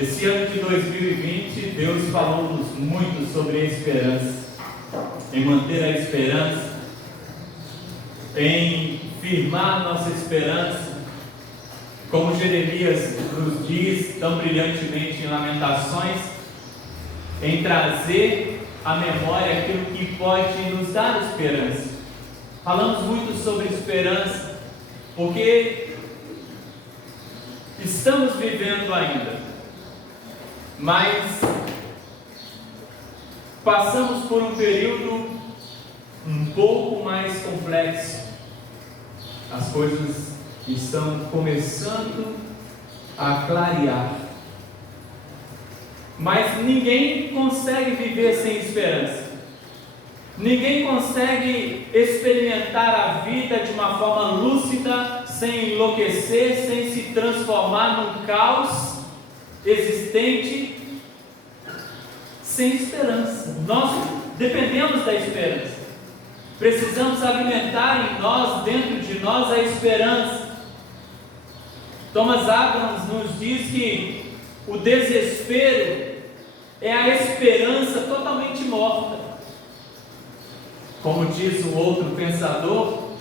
Esse ano de 2020, Deus falou-nos muito sobre a esperança, em manter a esperança, em firmar nossa esperança, como Jeremias nos diz tão brilhantemente em Lamentações, em trazer à memória aquilo que pode nos dar esperança. Falamos muito sobre esperança, porque estamos vivendo ainda, mas passamos por um período um pouco mais complexo. As coisas estão começando a clarear, mas ninguém consegue viver sem esperança. Ninguém consegue experimentar a vida de uma forma lúcida, sem enlouquecer, sem se transformar num caos existente, sem esperança. Nós dependemos da esperança. Precisamos alimentar em nós, dentro de nós, a esperança. Thomas Abrams nos diz que o desespero é a esperança totalmente morta. Como diz o outro pensador,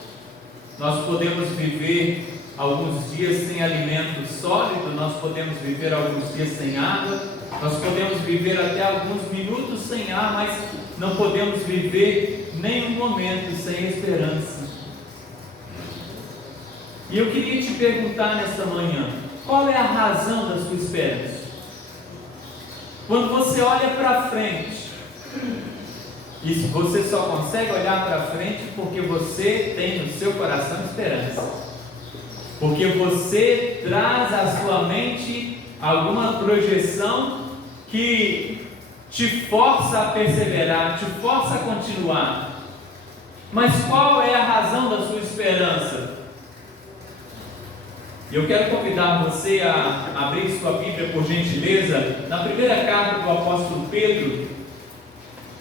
nós podemos viver alguns dias sem alimento sólido, nós podemos viver alguns dias sem água, nós podemos viver até alguns minutos sem ar, mas não podemos viver nenhum momento sem esperança. E eu queria te perguntar nesta manhã, qual é a razão da sua esperança? Quando você olha para frente, e você só consegue olhar para frente porque você tem no seu coração esperança, porque você traz à sua mente alguma projeção que te força a perseverar, te força a continuar. Mas qual é a razão da sua esperança? Eu quero convidar você a abrir sua Bíblia, por gentileza, na primeira carta do apóstolo Pedro,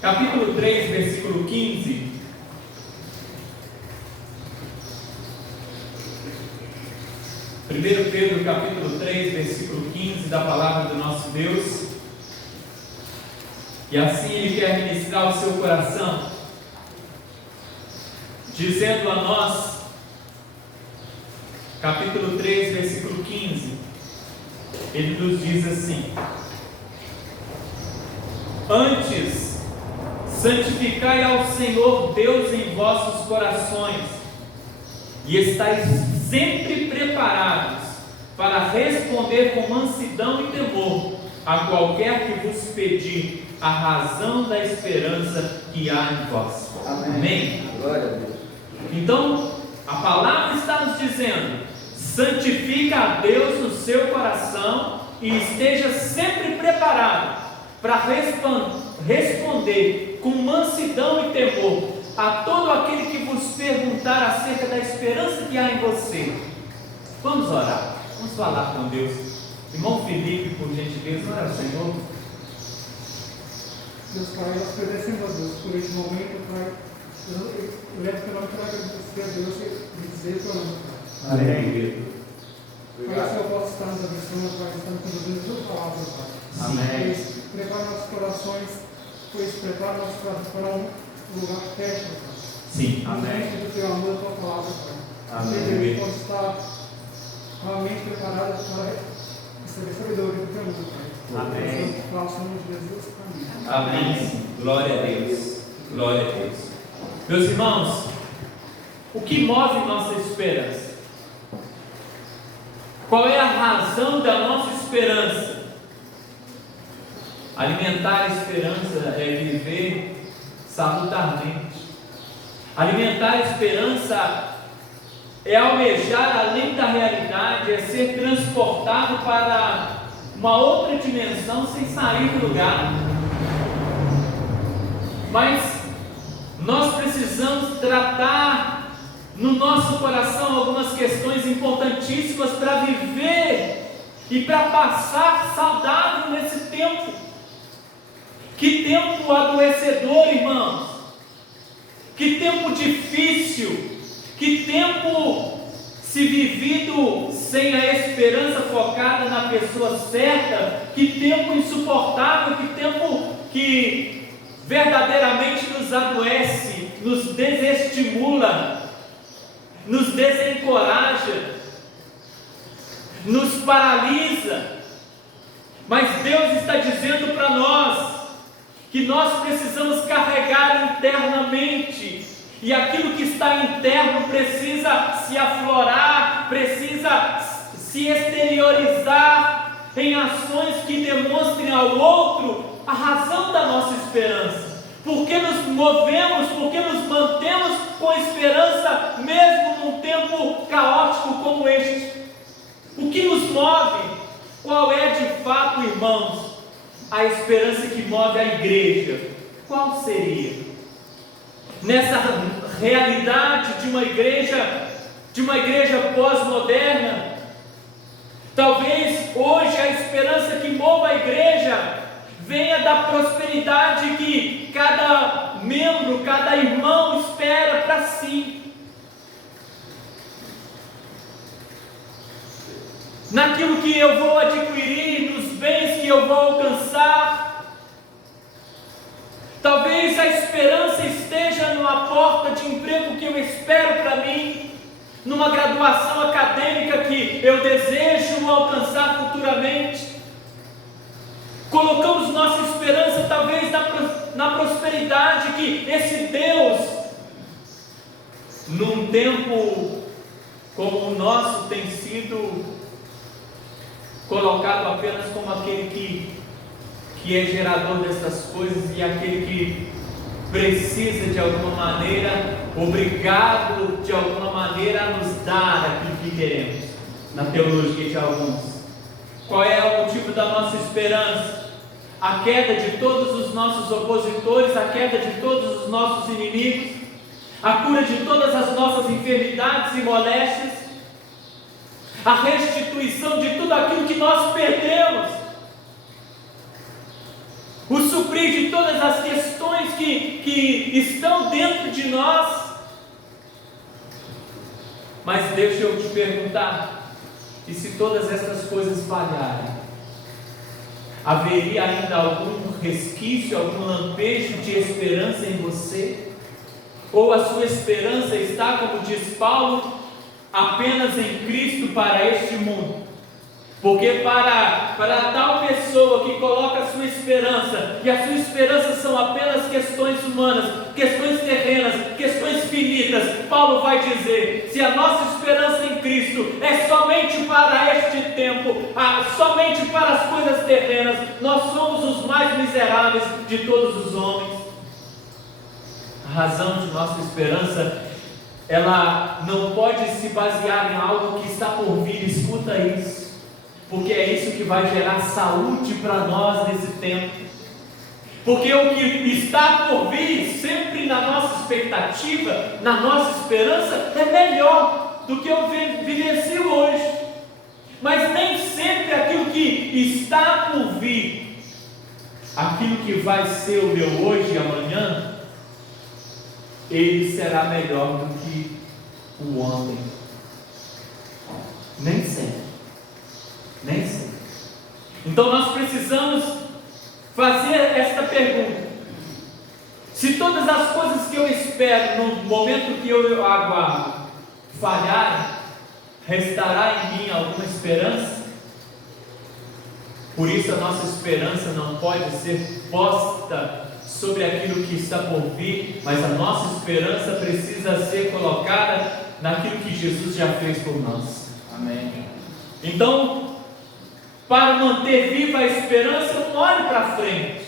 capítulo 3, versículo 15. Primeiro Pedro, capítulo 3, versículo 15, da palavra do nosso Deus. E assim Ele quer ministrar o seu coração, dizendo a nós, capítulo 3, versículo 15, Ele nos diz assim: antes, santificai ao Senhor Deus em vossos corações, e estáis sempre preparados para responder com mansidão e temor a qualquer que vos pedir a razão da esperança que há em vós. Amém. Amém? Glória a Deus. Então, a palavra está nos dizendo: santifica a Deus no seu coração e esteja sempre preparado para responder com mansidão e temor a todo aquele que vos perguntar acerca da esperança que há em você. Vamos orar, vamos falar com Deus. Irmão Felipe, por gentileza, ora ao Senhor. Deus Pai, nós agradecemos a Deus por esse momento, Pai. Eu levo pelo nome para agradecer a Deus e dizer teu nome, Pai. Amém. Pai, Senhor, possa estar nos abençoando, Pai, estamos conduzindo a tua palavra, Pai. Amém. Pois prepara nossos corações, pois prepara nossos corações para um lugar fértil, Pai. Sim, amém. Do teu amor, da tua palavra, Pai. Amém. Que Deus possa estar com a mente preparada para receber sabedoria do teu nome, Pai. Amém. Nosso nome de Jesus, amém. Amém. Glória a Deus. Glória a Deus. Meus irmãos, o que move nossa esperança? Qual é a razão da nossa esperança? Alimentar a esperança é viver salutarmente. Alimentar a esperança é almejar além da realidade, é ser transportado para uma outra dimensão sem sair do lugar. Mas nós precisamos tratar no nosso coração algumas questões importantíssimas para viver e para passar saudável nesse tempo. Que tempo adoecedor, irmãos! Que tempo difícil! Que tempo se vivido sem a esperança focada na pessoa certa, que tempo insuportável, que tempo que verdadeiramente nos adoece, nos desestimula, nos desencoraja, nos paralisa. Mas Deus está dizendo para nós que nós precisamos carregar internamente, e aquilo que está interno precisa se aflorar, precisa se exteriorizar em ações que demonstrem ao outro a razão da nossa esperança. Porque nos movemos, porque nos mantemos com esperança, mesmo num tempo caótico como este. O que nos move? Qual é de fato, irmãos, a esperança que move a igreja? Qual seria? Nessa realidade de uma igreja pós-moderna, talvez hoje a esperança que mova a igreja venha da prosperidade que cada membro, cada irmão espera para si. Naquilo que eu vou adquirir, nos bens que eu vou alcançar. Talvez a esperança esteja numa porta de emprego que eu espero para mim, numa graduação acadêmica que eu desejo alcançar futuramente. Colocamos nossa esperança talvez na prosperidade que esse Deus, num tempo como o nosso, tem sido colocado apenas como aquele que é gerador dessas coisas e aquele que precisa de alguma maneira, obrigado de alguma maneira a nos dar aquilo que queremos, na teologia de alguns. Qual é o motivo da nossa esperança? A queda de todos os nossos opositores, a queda de todos os nossos inimigos, a cura de todas as nossas enfermidades e moléstias, a restituição de tudo aquilo que nós perdemos, o suprir de todas as questões que estão dentro de nós. Mas deixa eu te perguntar, e se todas essas coisas falharem, haveria ainda algum resquício, algum lampejo de esperança em você? Ou a sua esperança está, como diz Paulo, apenas em Cristo para este mundo? Porque para tal pessoa que coloca a sua esperança, e a sua esperança são apenas questões humanas, questões terrenas, questões finitas, Paulo vai dizer: se a nossa esperança em Cristo é somente para este tempo, somente para as coisas terrenas, nós somos os mais miseráveis de todos os homens. A razão de nossa esperança, ela não pode se basear em algo que está por vir. Escuta isso, porque é isso que vai gerar saúde para nós nesse tempo. Porque o que está por vir, sempre na nossa expectativa, na nossa esperança, é melhor do que eu vivencio hoje. Mas nem sempre aquilo que está por vir, aquilo que vai ser o meu hoje e amanhã, ele será melhor do que o ontem. Nem sempre. Nem sempre. Então nós precisamos fazer esta pergunta: se todas as coisas que eu espero no momento que eu aguardo falharem, restará em mim alguma esperança? Por isso a nossa esperança não pode ser posta sobre aquilo que está por vir, mas a nossa esperança precisa ser colocada naquilo que Jesus já fez por nós. Amém. Então, para manter viva a esperança, eu não olho para frente,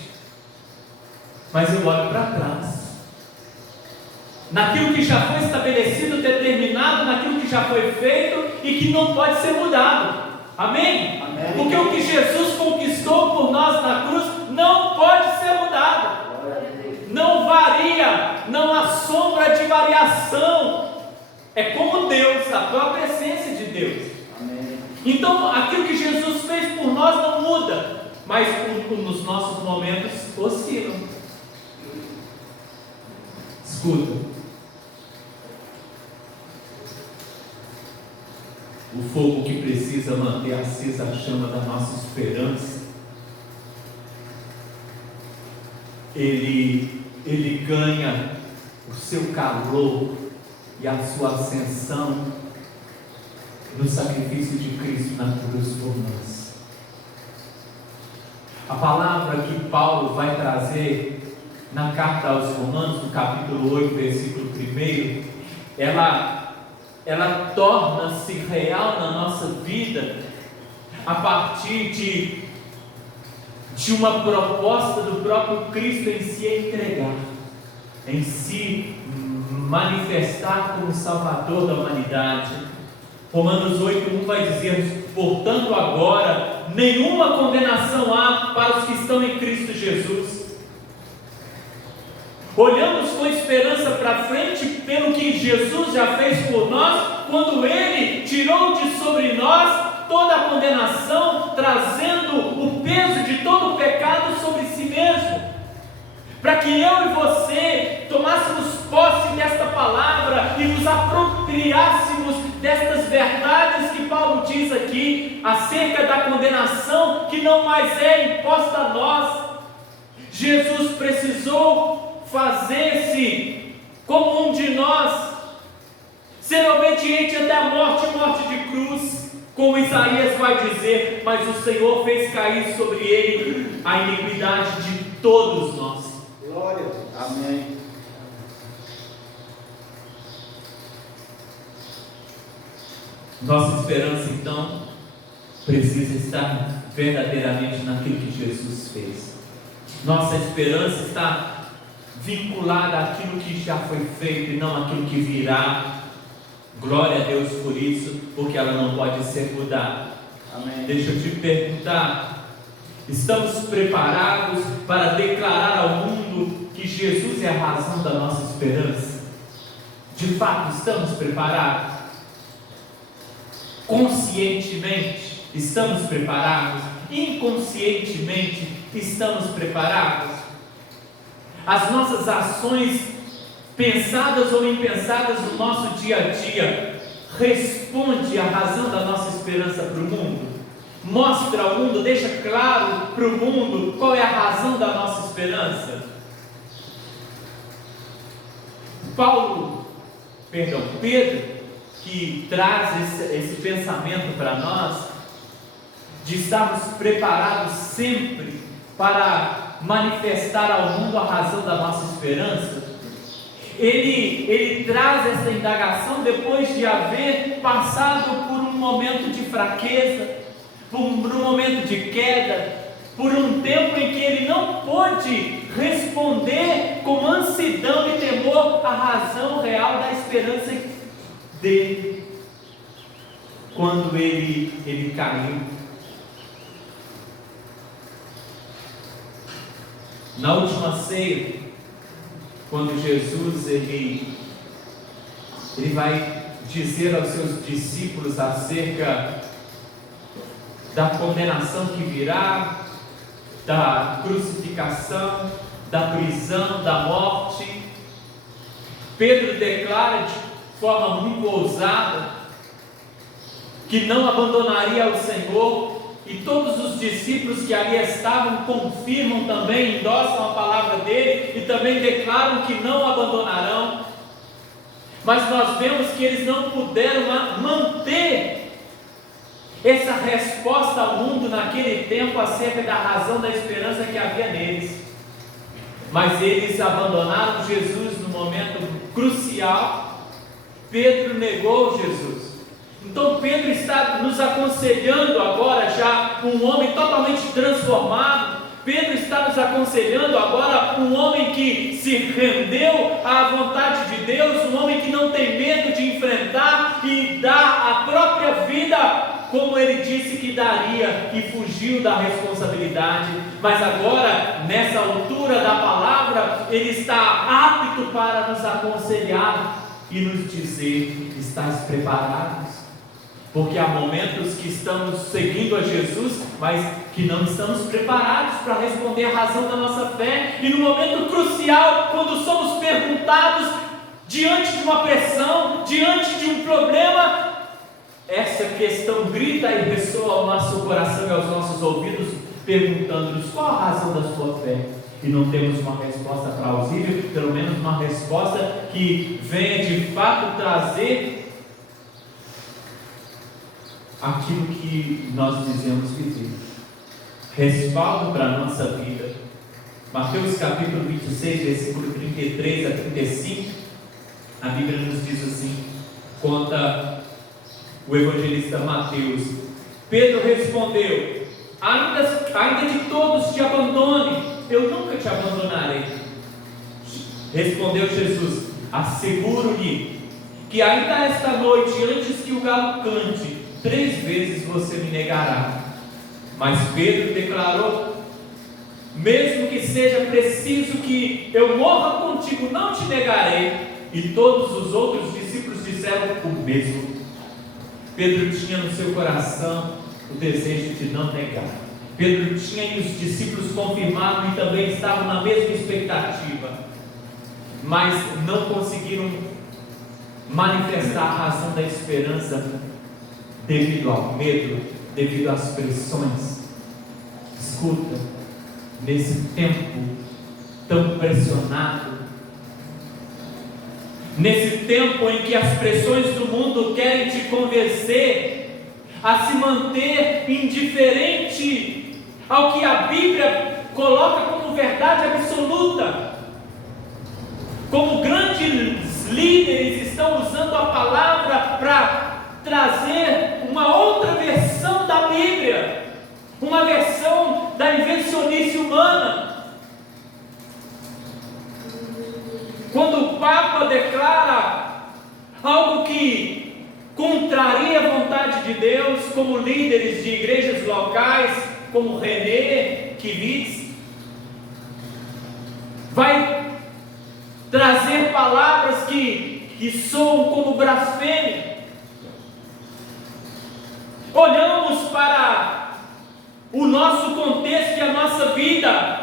mas eu olho para trás, naquilo que já foi estabelecido, determinado, naquilo que já foi feito e que não pode ser mudado. Amém? Amém. Porque o que Jesus conquistou por nós na cruz não pode ser mudado. Não varia, não há sombra de variação. É como Deus, a própria essência de Deus. Amém. Então, aquilo que Jesus fez por nós não muda, mas nos nossos momentos oscilam. Escuta. O fogo que precisa manter acesa a chama da nossa esperança, ele ganha o seu calor e a sua ascensão no sacrifício de Cristo na cruz por nós. A palavra que Paulo vai trazer na carta aos Romanos, no capítulo 8, versículo 1, ela torna-se real na nossa vida a partir de uma proposta do próprio Cristo em se entregar, em se manifestar como Salvador da humanidade. Romanos 8:1 vai dizer: portanto agora nenhuma condenação há para os que estão em Cristo Jesus. Olhamos com esperança para frente pelo que Jesus já fez por nós, quando Ele tirou de sobre nós toda a condenação, trazendo o peso de todo o pecado sobre si mesmo, para que eu e você tomássemos posse desta palavra e nos apropriássemos destas verdades que Paulo diz aqui, acerca da condenação que não mais é imposta a nós. Jesus precisou fazer-se como um de nós, ser obediente até a morte de cruz, como Isaías vai dizer: mas o Senhor fez cair sobre ele a iniquidade de todos nós. Glória a Deus. Amém. Nossa esperança então precisa estar verdadeiramente naquilo que Jesus fez. Nossa esperança está vinculada àquilo que já foi feito e não àquilo que virá. Glória a Deus por isso, porque ela não pode ser mudada. Amém. Deixa eu te perguntar: estamos preparados para declarar ao mundo que Jesus é a razão da nossa esperança? De fato, estamos preparados? Conscientemente, estamos preparados? Inconscientemente, estamos preparados? As nossas ações, pensadas ou impensadas no nosso dia a dia, responde à razão da nossa esperança para o mundo? Mostra ao mundo, deixa claro para o mundo qual é a razão da nossa esperança? Pedro, que traz esse pensamento para nós, de estarmos preparados sempre para manifestar ao mundo a razão da nossa esperança, ele traz essa indagação depois de haver passado por um momento de fraqueza, por um momento de queda, por um tempo em que ele não pôde responder com mansidão e temor a razão real da esperança dele, quando ele caiu. Na última ceia, quando Jesus ele vai dizer aos seus discípulos acerca da condenação que virá, da crucificação, da prisão, da morte, Pedro declara de forma muito ousada que não abandonaria o Senhor, e todos os discípulos que ali estavam confirmam também, endossam a palavra dele e também declaram que não abandonarão. Mas nós vemos que eles não puderam manter essa resposta ao mundo naquele tempo acerca da razão da esperança que havia neles. Mas eles abandonaram Jesus no momento crucial. Pedro negou Jesus. Então Pedro está nos aconselhando agora, já um homem totalmente transformado. Pedro está nos aconselhando agora um homem que se rendeu à vontade de Deus, um homem que não tem medo de enfrentar e dar a própria vida, como ele disse que daria, e fugiu da responsabilidade. Mas agora, nessa altura da palavra, ele está apto para nos aconselhar e nos dizer: estáis preparados? Porque há momentos que estamos seguindo a Jesus, mas que não estamos preparados para responder a razão da nossa fé. E no momento crucial, quando somos perguntados diante de uma pressão, diante de um problema, essa questão grita e ressoa ao nosso coração e aos nossos ouvidos, perguntando-nos qual a razão da sua fé. E não temos uma resposta plausível, pelo menos uma resposta que venha de fato trazer aquilo que nós dizemos viver. Respaldo para a nossa vida. Mateus capítulo 26, versículo 33 a 35, a Bíblia nos diz assim, conta o evangelista Mateus: Pedro respondeu: ainda que todos te abandonem, eu nunca te abandonarei. Respondeu Jesus: asseguro-lhe que ainda esta noite, antes que o galo cante, 3 vezes você me negará. Mas Pedro declarou: mesmo que seja preciso que eu morra contigo, não te negarei. E todos os outros discípulos disseram o mesmo. Pedro tinha no seu coração o desejo de não negar. Pedro tinha e os discípulos confirmaram e também estavam na mesma expectativa, mas não conseguiram manifestar a razão da esperança devido ao medo, devido às pressões. Escuta, nesse tempo tão pressionado, nesse tempo em que as pressões do mundo querem te convencer a se manter indiferente ao que a Bíblia coloca como verdade absoluta, como grandes líderes estão usando a palavra para trazer uma outra versão da Bíblia, uma versão da invencionice humana. Quando o Papa declara algo que contraria a vontade de Deus, como líderes de igrejas locais, como René Kivitz, vai trazer palavras que soam como blasfêmia. Olhamos para o nosso contexto e a nossa vida,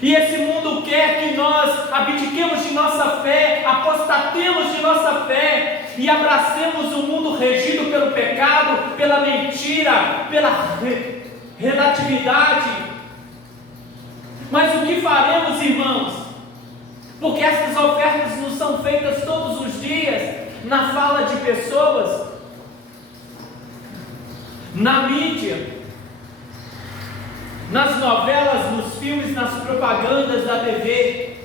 e esse mundo quer que nós abdiquemos de nossa fé, apostatemos de nossa fé e abracemos um mundo regido pelo pecado, pela mentira, pela relatividade. Mas o que faremos, irmãos? Porque essas ofertas nos são feitas todos os dias, na fala de pessoas, na mídia, nas novelas, nos filmes, nas propagandas da TV.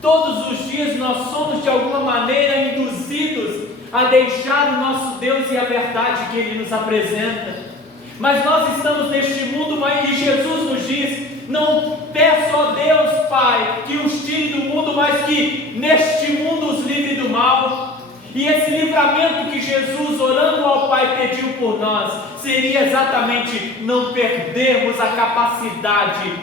Todos os dias nós somos de alguma maneira induzidos a deixar o nosso Deus e a verdade que Ele nos apresenta. Mas nós estamos neste mundo, e Jesus nos diz: não peço a Deus, Pai, que os tire do mundo, mas que neste mundo os livre do mal. E esse livramento que Jesus, orando ao Pai, pediu por nós, seria exatamente não perdermos a capacidade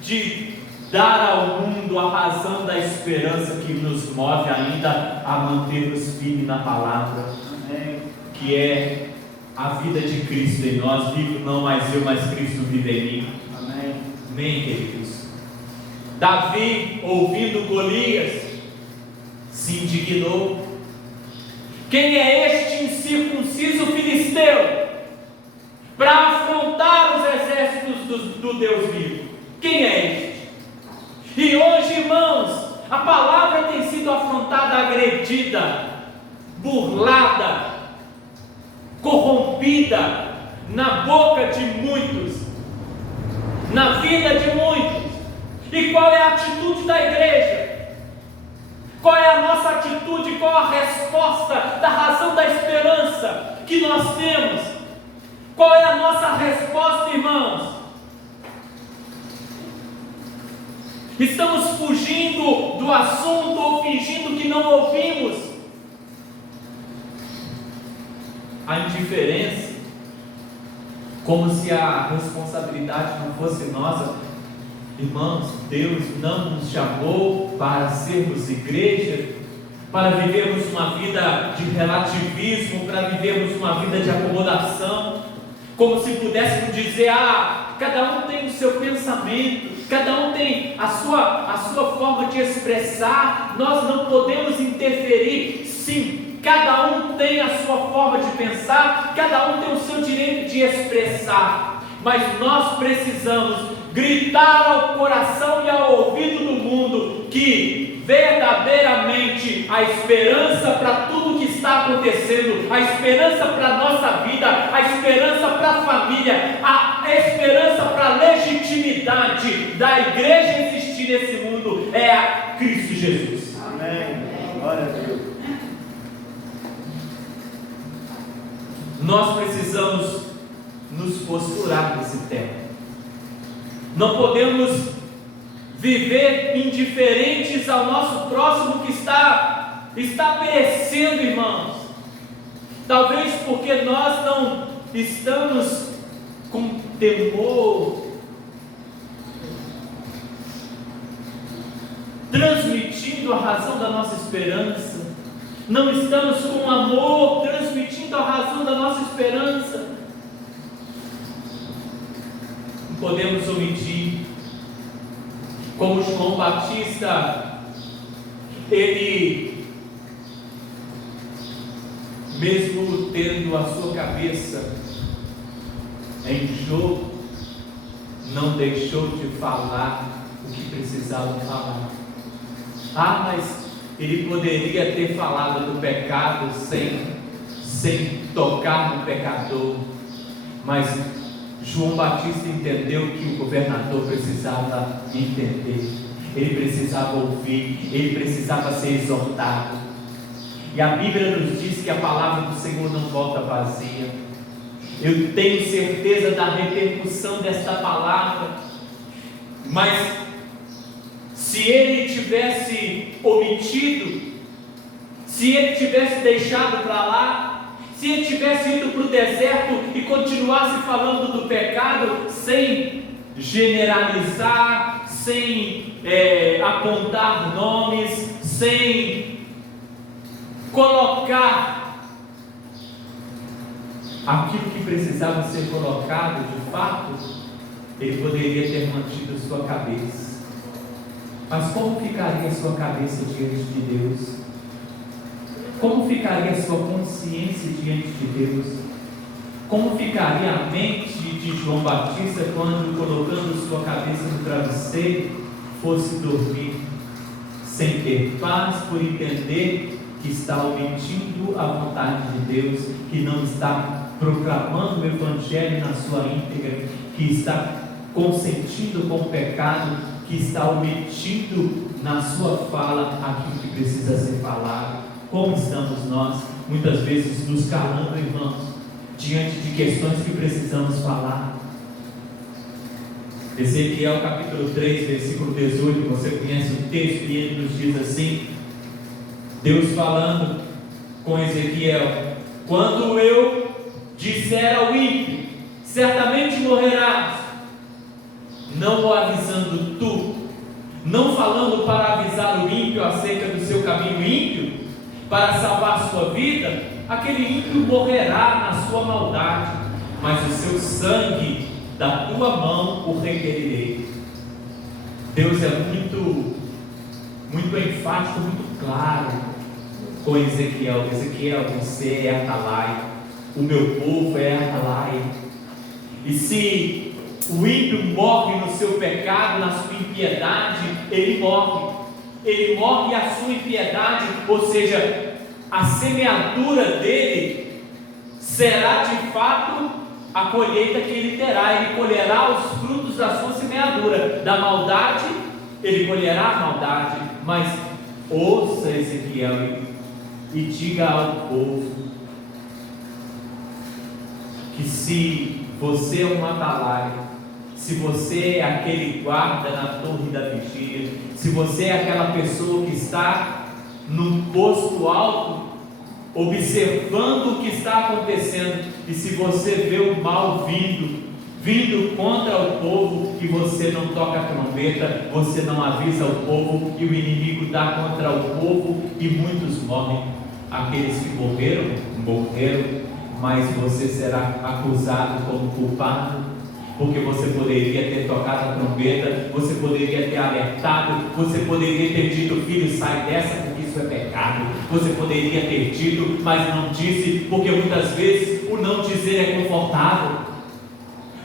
de dar ao mundo a razão da esperança que nos move ainda a manter-nos firmes na palavra, que é a vida de Cristo em nós. Vivo não mais eu, mas Cristo vive em mim. Amém, queridos. Davi, ouvindo Golias, se indignou. Quem é este incircunciso filisteu para afrontar os exércitos do Deus vivo? Quem é este? E hoje, irmãos, a palavra tem sido afrontada, agredida, burlada, corrompida na boca de muitos, na vida de muitos. E qual é a atitude da igreja? Qual é a nossa atitude? Qual a resposta da razão da esperança que nós temos? Qual é a nossa resposta, irmãos? Estamos fugindo do assunto ou fingindo que não ouvimos? A indiferença, como se a responsabilidade não fosse nossa. Irmãos, Deus não nos chamou para sermos igreja, para vivermos uma vida de relativismo, para vivermos uma vida de acomodação, como se pudéssemos dizer: cada um tem o seu pensamento, cada um tem a sua forma de expressar, nós não podemos interferir. Sim, cada um tem a sua forma de pensar, cada um tem o seu direito de expressar, mas nós precisamos gritar ao coração e ao ouvido do mundo que verdadeiramente a esperança para tudo que está acontecendo, a esperança para a nossa vida, a esperança para a família, a esperança para a legitimidade da igreja existir nesse mundo é a Cristo Jesus. Amém. Glória a Deus. Nós precisamos nos posturar nesse tempo. Não podemos viver indiferentes ao nosso próximo que está perecendo, irmãos. Talvez porque nós não estamos com temor, transmitindo a razão da nossa esperança. Não estamos com amor, transmitindo a razão da nossa esperança. Não podemos omitir, como João Batista, ele, mesmo tendo a sua cabeça em jogo, não deixou de falar o que precisava falar. Mas ele poderia ter falado do pecado sem tocar no pecador, mas João Batista entendeu que o governador precisava entender, ele precisava ouvir, ele precisava ser exortado. E a Bíblia nos diz que a palavra do Senhor não volta vazia. Eu tenho certeza da repercussão desta palavra, mas se ele tivesse omitido, se ele tivesse deixado para lá, se ele tivesse ido para o deserto e continuasse falando do pecado, sem generalizar, sem apontar nomes, sem colocar aquilo que precisava ser colocado de fato, ele poderia ter mantido sua cabeça. Mas como ficaria a sua cabeça diante de Deus? Como ficaria a sua consciência diante de Deus? Como ficaria a mente de João Batista quando, colocando sua cabeça no travesseiro, fosse dormir, sem ter paz por entender que está omitindo a vontade de Deus, que não está proclamando o Evangelho na sua íntegra, que está consentindo com o pecado, que está omitindo na sua fala aquilo que precisa ser falado? Como estamos nós, muitas vezes, nos calando, irmãos, diante de questões que precisamos falar? Ezequiel capítulo 3, versículo 18, você conhece o texto, e ele nos diz assim, Deus falando com Ezequiel: quando eu disser ao ímpio, certamente morrerás, não o avisando tu, não falando para avisar o ímpio acerca do seu caminho ímpio, para salvar a sua vida, aquele ímpio morrerá na sua maldade, mas o seu sangue da tua mão o requerirei. Deus é muito enfático, muito claro com Ezequiel. Ezequiel, você é atalaia, o meu povo é atalaia. E se o ímpio morre no seu pecado, na sua impiedade, ele morre e a sua impiedade, ou seja, a semeadura dele será de fato a colheita que ele terá. Ele colherá os frutos da sua semeadura. Da maldade, ele colherá a maldade. Mas ouça, Ezequiel, e diga ao povo que se você é um atalaia, se você é aquele guarda na torre da vigília, se você é aquela pessoa que está num posto alto, observando o que está acontecendo, e se você vê o mal vindo contra o povo, e você não toca a trombeta, você não avisa o povo, e o inimigo dá contra o povo, e muitos morrem. Aqueles que morreram, mas você será acusado como culpado, porque você poderia ter tocado a trombeta, você poderia ter alertado, você poderia ter dito: filho, sai dessa, porque isso isso é pecado. Você poderia ter dito, mas não disse, porque muitas vezes o não dizer é confortável.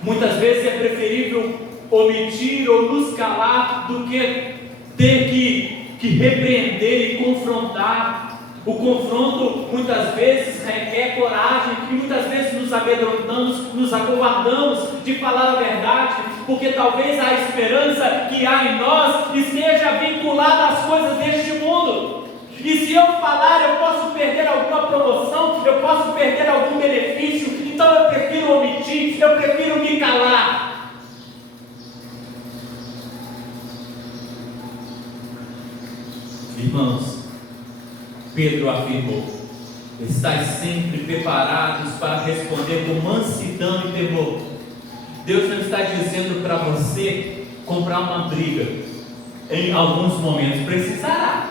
Muitas vezes é preferível omitir ou nos calar do que ter que repreender e confrontar. O confronto muitas vezes requer coragem e muitas vezes nos amedrontamos, nos acovardamos de falar a verdade, porque talvez a esperança que há em nós esteja vinculada às coisas deste mundo. E se eu falar, eu posso perder alguma promoção, eu posso perder algum benefício, então eu prefiro omitir, eu prefiro me calar. Irmãos, Pedro afirmou: estais sempre preparados para responder com mansidão e temor. Deus não está dizendo para você comprar uma briga. Em alguns momentos precisará,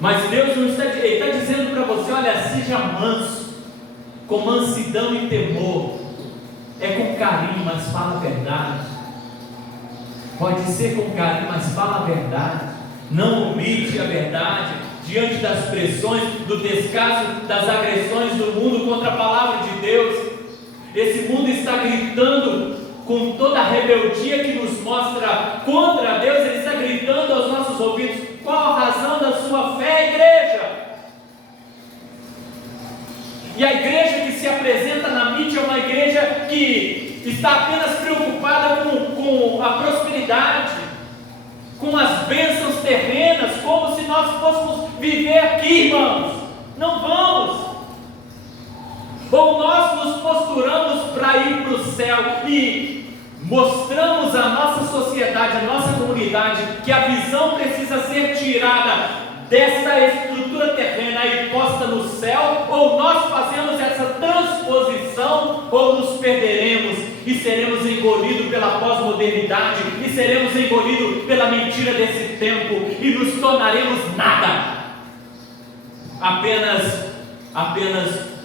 mas Deus não está, Ele está dizendo para você: olha, seja manso, com mansidão e temor. É com carinho, mas fala a verdade. Pode ser com carinho, mas fala a verdade. Não omite a verdade diante das pressões, do descaso, das agressões do mundo contra a palavra de Deus. Esse mundo está gritando com toda a rebeldia que nos mostra contra Deus. Ele está gritando aos nossos ouvidos: qual a razão da sua fé, igreja? E a igreja que se apresenta na mídia é uma igreja que está apenas preocupada com a prosperidade, com as bênçãos terrenas, como se nós fôssemos viver aqui, irmãos. Não vamos. Ou nós nos posturamos para ir para o céu e mostramos à nossa sociedade, à nossa comunidade, que a visão precisa ser tirada dessa estrutura terrena e posta no céu, ou nós fazemos essa transposição, ou nos perderemos e seremos engolidos pela pós-modernidade, e seremos engolidos pela mentira desse tempo, e nos tornaremos nada, apenas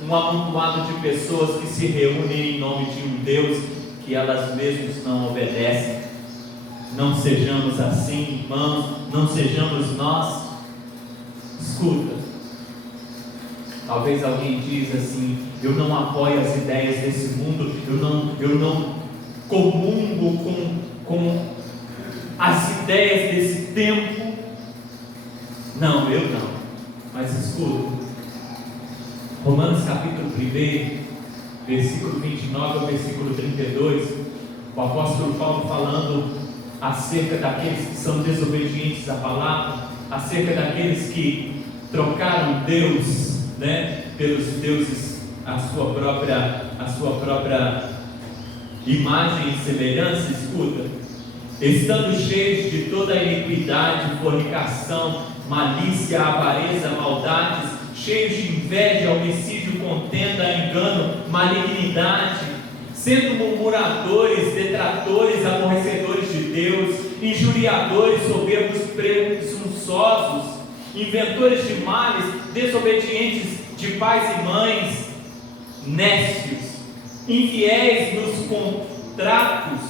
um amontoado de pessoas que se reúnem em nome de um Deus que elas mesmas não obedecem. Não sejamos assim, irmãos, não sejamos nós. Escuta, talvez alguém diz assim: eu não apoio as ideias desse mundo, eu não comungo com as ideias desse tempo. Não, eu não. Mas escuta, Romanos capítulo 1, versículo 29 ao versículo 32, o apóstolo Paulo falando acerca daqueles que são desobedientes à palavra, acerca daqueles que trocaram Deus, pelos deuses, a sua própria imagem e semelhança. Escuta: estando cheios de toda iniquidade, fornicação, malícia, avareza, maldades, cheios de inveja, homicídio, contenda, engano, malignidade, sendo murmuradores, detratores, aborrecedores de Deus, injuriadores, soberbos, presunçosos, inventores de males, desobedientes de pais e mães, nécios, infiéis nos contratos,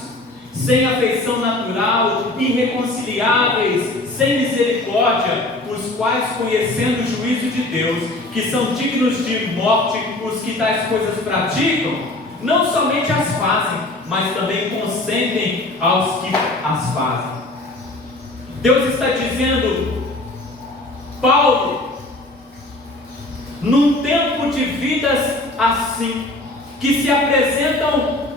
sem afeição natural, irreconciliáveis, sem misericórdia, os quais, conhecendo o juízo de Deus, que são dignos de morte os que tais coisas praticam, não somente as fazem, mas também consentem aos que as fazem. Deus está dizendo: Paulo, num tempo de vidas assim, que se apresentam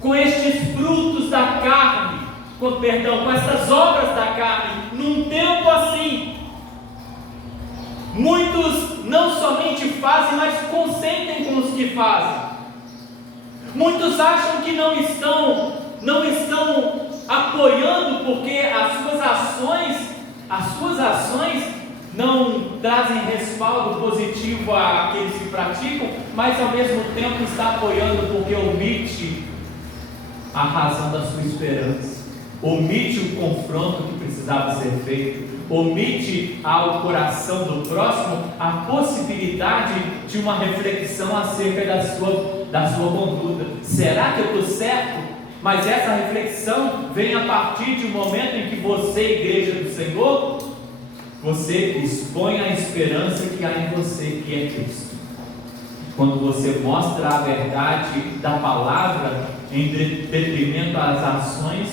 com estes frutos da carne, com essas obras da carne, num tempo assim, muitos não somente fazem, mas consentem com os que fazem. Muitos acham que não estão apoiando, porque as suas ações não trazem respaldo positivo àqueles que praticam, mas ao mesmo tempo está apoiando porque omite a razão da sua esperança, omite o confronto que precisava ser feito, omite ao coração do próximo a possibilidade de uma reflexão acerca da sua conduta. Será que eu estou certo? Mas essa reflexão vem a partir de um momento em que você, igreja do Senhor, você expõe a esperança que há em você, que é Cristo. Quando você mostra a verdade da palavra em detrimento às ações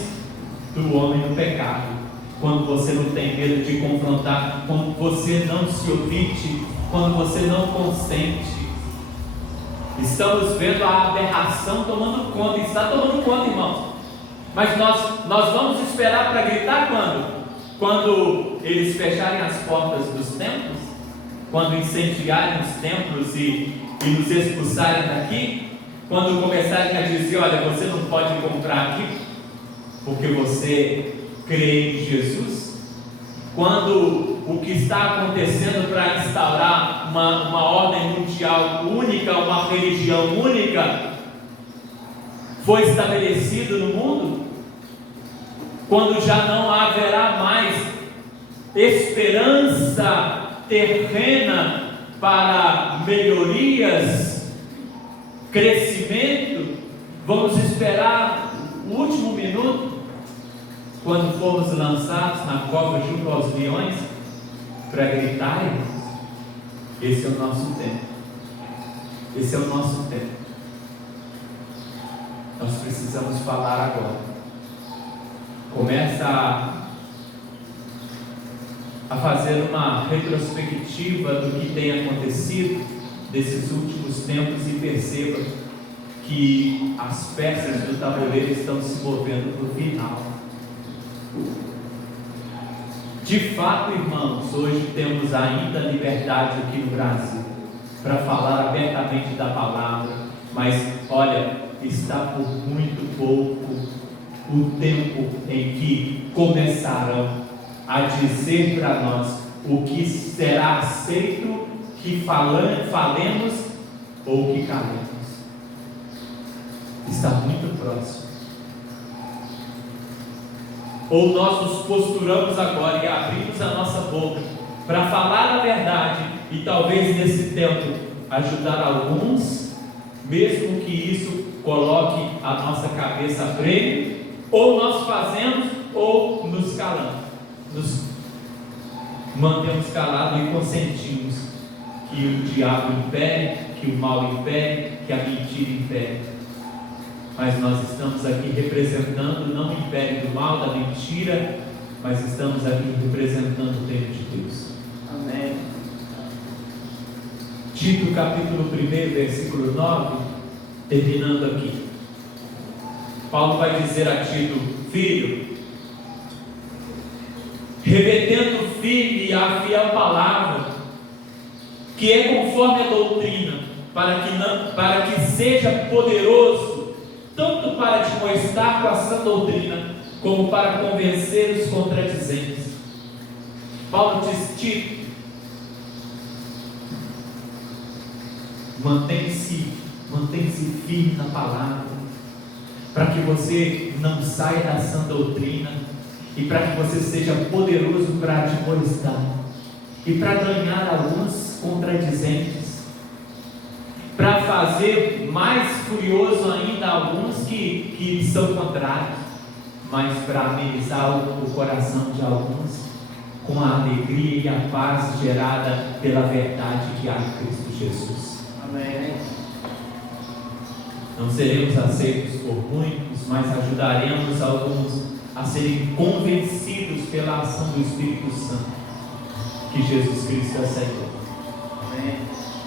do homem no pecado. Quando você não tem medo de confrontar, quando você não se omite, quando você não consente. Estamos vendo a aberração tomando conta, está tomando conta, irmãos. Mas nós vamos esperar para gritar quando? Quando eles fecharem as portas dos templos? Quando incendiarem os templos e nos expulsarem daqui? Quando começarem a dizer, olha, você não pode comprar aqui, porque você crê em Jesus? Quando o que está acontecendo para instaurar uma ordem mundial única, uma religião única, foi estabelecido no mundo? Quando já não haverá mais esperança terrena para melhorias, crescimento, vamos esperar o último minuto, quando formos lançados na cova junto aos leões, para gritar? Esse é o nosso tempo. Esse é o nosso tempo. Nós precisamos falar agora. Começa a fazer uma retrospectiva do que tem acontecido nesses últimos tempos e perceba que as peças do tabuleiro estão se movendo para o final. De fato, irmãos, hoje temos ainda liberdade aqui no Brasil para falar abertamente da palavra, mas olha, está por muito pouco o tempo em que começarão a dizer para nós o que será aceito que falemos ou que calemos. Está muito próximo. Ou nós nos posturamos agora e abrimos a nossa boca para falar a verdade e talvez nesse tempo ajudar alguns, mesmo que isso coloque a nossa cabeça a freio, ou nós fazemos ou nos calamos, nos mantemos calados e consentimos que o diabo impere, que o mal impere, que a mentira impere. Mas nós estamos aqui representando não o império do mal, da mentira, mas estamos aqui representando o reino de Deus. Amém. Tito capítulo 1, versículo 9, terminando aqui. Paulo vai dizer a Tito: filho, remetendo firme à fiel palavra, que é conforme a doutrina, para que seja poderoso, tanto para admoestar com a sã doutrina, como para convencer os contradizentes. Paulo diz: Tito, mantém-se firme na palavra, para que você não saia da sã doutrina, e para que você seja poderoso para admoestar, e para ganhar alguns contradizentes, para fazer mais furioso ainda alguns que são contrários, mas para amenizar o coração de alguns com a alegria e a paz gerada pela verdade que há em Cristo Jesus. Amém. Não seremos aceitos por muitos, mas ajudaremos alguns a serem convencidos pela ação do Espírito Santo que Jesus Cristo aceitou. Amém.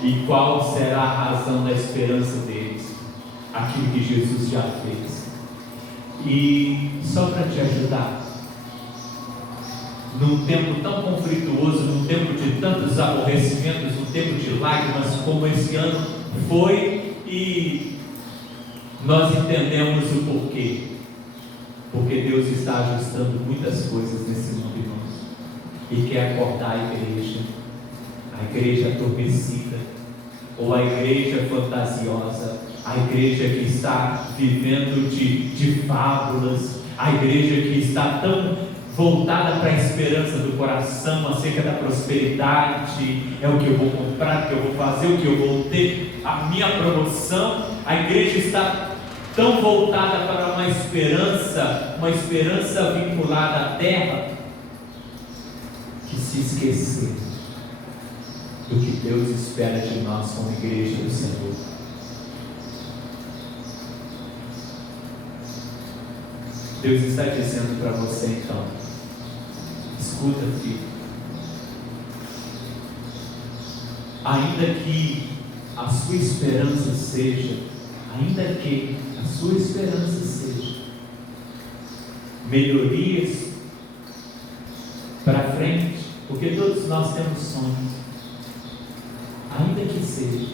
E qual será a razão da esperança deles? Aquilo que Jesus já fez. E só para te ajudar, num tempo tão conflituoso, num tempo de tantos aborrecimentos, num tempo de lágrimas como esse ano foi, e nós entendemos o porquê. Porque Deus está ajustando muitas coisas nesse mundo, irmãos, e quer acordar a igreja adormecida, ou a igreja fantasiosa, a igreja que está vivendo de fábulas, a igreja que está tão voltada para a esperança do coração acerca da prosperidade. É o que eu vou comprar, o que eu vou fazer, o que eu vou ter, a minha promoção. A igreja está tão voltada para uma esperança vinculada à terra, que se esquecer do que Deus espera de nós como igreja do Senhor. Deus está dizendo para você então, escuta, filho, ainda que a sua esperança seja melhorias para frente, porque todos nós temos sonhos, ainda que seja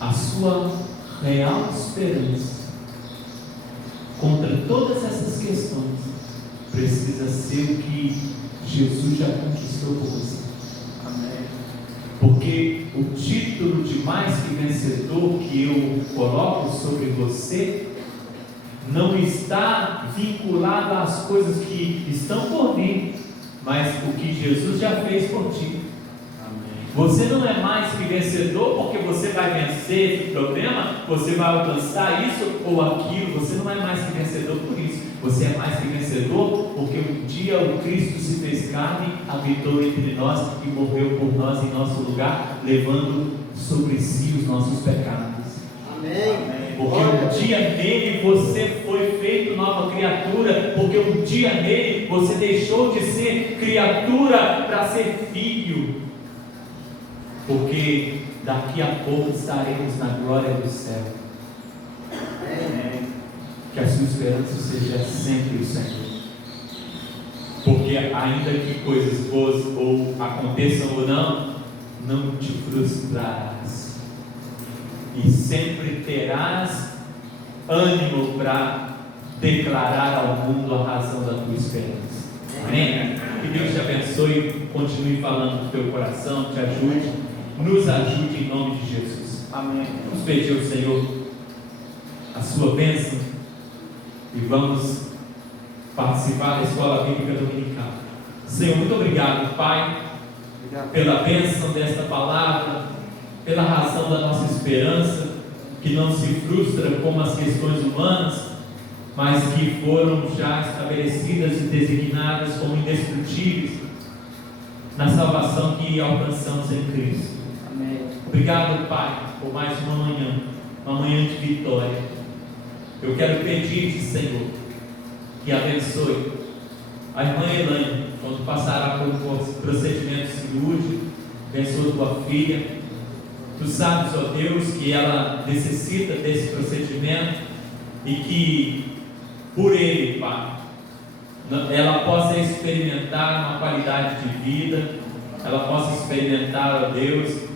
a sua real esperança contra todas essas questões, precisa ser o que Jesus já conquistou por você. Amém. Porque o título de mais que vencedor que eu coloco sobre você não está vinculado às coisas que estão por vir, mas o que Jesus já fez por ti. Você não é mais que vencedor porque você vai vencer esse problema, você vai alcançar isso ou aquilo. Você não é mais que vencedor por isso. Você é mais que vencedor porque um dia o Cristo se fez carne, habitou entre nós e morreu por nós em nosso lugar, levando sobre si os nossos pecados. Amém. Porque um dia nele você foi feito nova criatura, porque um dia nele você deixou de ser criatura para ser filho. Porque daqui a pouco estaremos na glória do céu. Amém. Que a sua esperança seja sempre o Senhor. Porque ainda que coisas boas ou aconteçam ou não te frustrarás. E sempre terás ânimo para declarar ao mundo a razão da tua esperança. Amém? Que Deus te abençoe, continue falando do teu coração, te ajude. Nos ajude em nome de Jesus. Amém. Vamos pedir ao Senhor a sua bênção e vamos participar da escola bíblica dominical. Senhor, muito obrigado, Pai, pela bênção desta palavra, pela razão da nossa esperança, que não se frustra como as questões humanas, mas que foram já estabelecidas e designadas como indestrutíveis na salvação que alcançamos em Cristo. Obrigado, Pai, por mais uma manhã de vitória. Eu quero pedir-te, Senhor, que abençoe a irmã Elaine, quando passará por um procedimento cirúrgico. Abençoa tua filha. Tu sabes, ó Deus, que ela necessita desse procedimento e que, por ele, Pai, ela possa experimentar uma qualidade de vida, ela possa experimentar, ó Deus,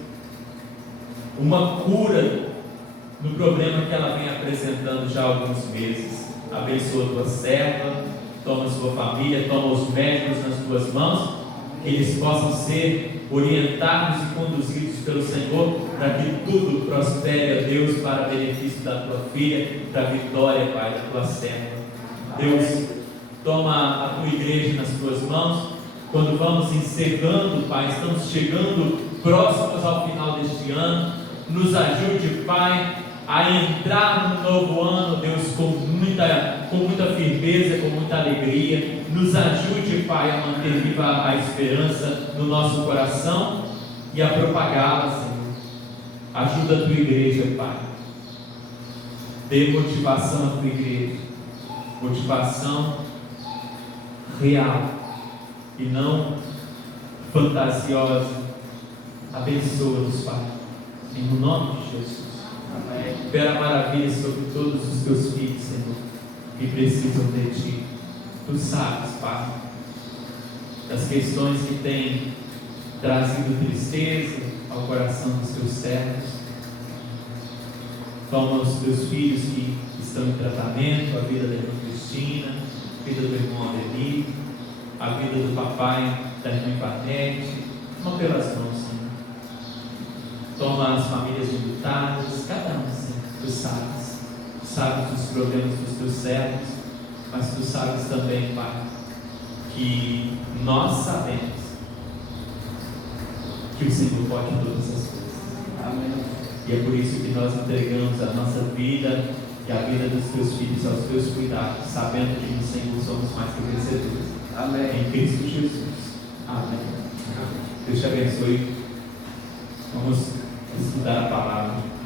uma cura no problema que ela vem apresentando já há alguns meses. Abençoa tua serva, toma sua família, toma os médicos nas tuas mãos, que eles possam ser orientados e conduzidos pelo Senhor, para que tudo prospere, a Deus, para benefício da tua filha, para a vitória, Pai, da tua serva. Deus, toma a tua igreja nas tuas mãos. Quando vamos encerrando, Pai, estamos chegando próximos ao final deste ano. Nos ajude, Pai, a entrar no novo ano, Deus, com muita firmeza, com muita alegria. Nos ajude, Pai, a manter viva a esperança no nosso coração e a propagá-la, Senhor. Ajuda a tua igreja, Pai. Dê motivação à tua igreja, motivação real e não fantasiosa. Abençoa-nos, Pai, em nome de Jesus. Amém. Opera maravilhas sobre todos os teus filhos, Senhor, que precisam de ti. Tu sabes, Pai, das questões que têm trazido tristeza ao coração dos teus servos. Toma os teus filhos que estão em tratamento, a vida da irmã Cristina, a vida do irmão Ademir, a vida do papai da irmã Ivonete. Toma pelas mãos, Senhor. Toma as famílias enlutadas, cada um, Senhor. Tu sabes os problemas dos teus servos, mas tu sabes também, Pai, que nós sabemos que o Senhor pode todas as coisas. Amém. E é por isso que nós entregamos a nossa vida e a vida dos teus filhos aos teus cuidados, sabendo que no Senhor somos mais que vencedores. Amém. Em Cristo Jesus. Amém. Deus te abençoe. Vamos estudar a palavra.